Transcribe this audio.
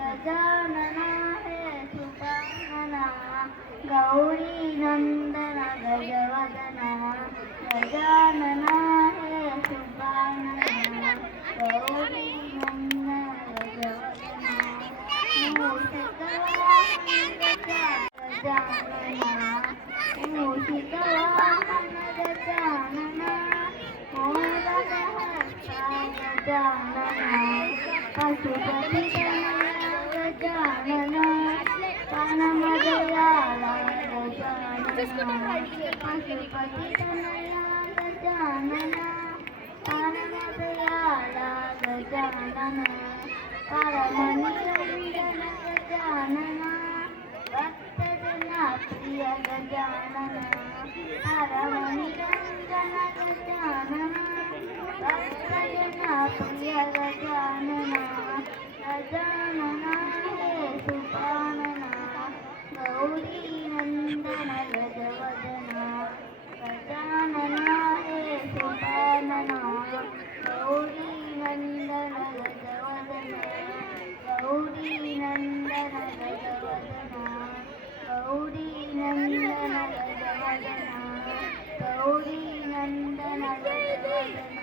गजानना हे सुपानना गौरी नंदन गजवदना गजानना हे सुपानना गौरी नंदन गजवदना मूषिकवाहन गजानना मूषिकवाहन गजानना मोदकहस्ता गजानना पशुपतितनया गजानना पानमदयाला गजानना पशुपतितनया गजानना पानमदयाला गजानना परमनिरञ्जन गजानना भक्तजना प्रिय गजानना परमनिरञ्जन गजानना भक्तजना प्रिय गजानना गजानना हे सुपानना गौरी नंदन गजवदना गजानना हे सुपानना गौरी नंदन गजवदना गौरी नंदन गजवदना गौरी नंदन गजवदना गौरी नंदन गजवदना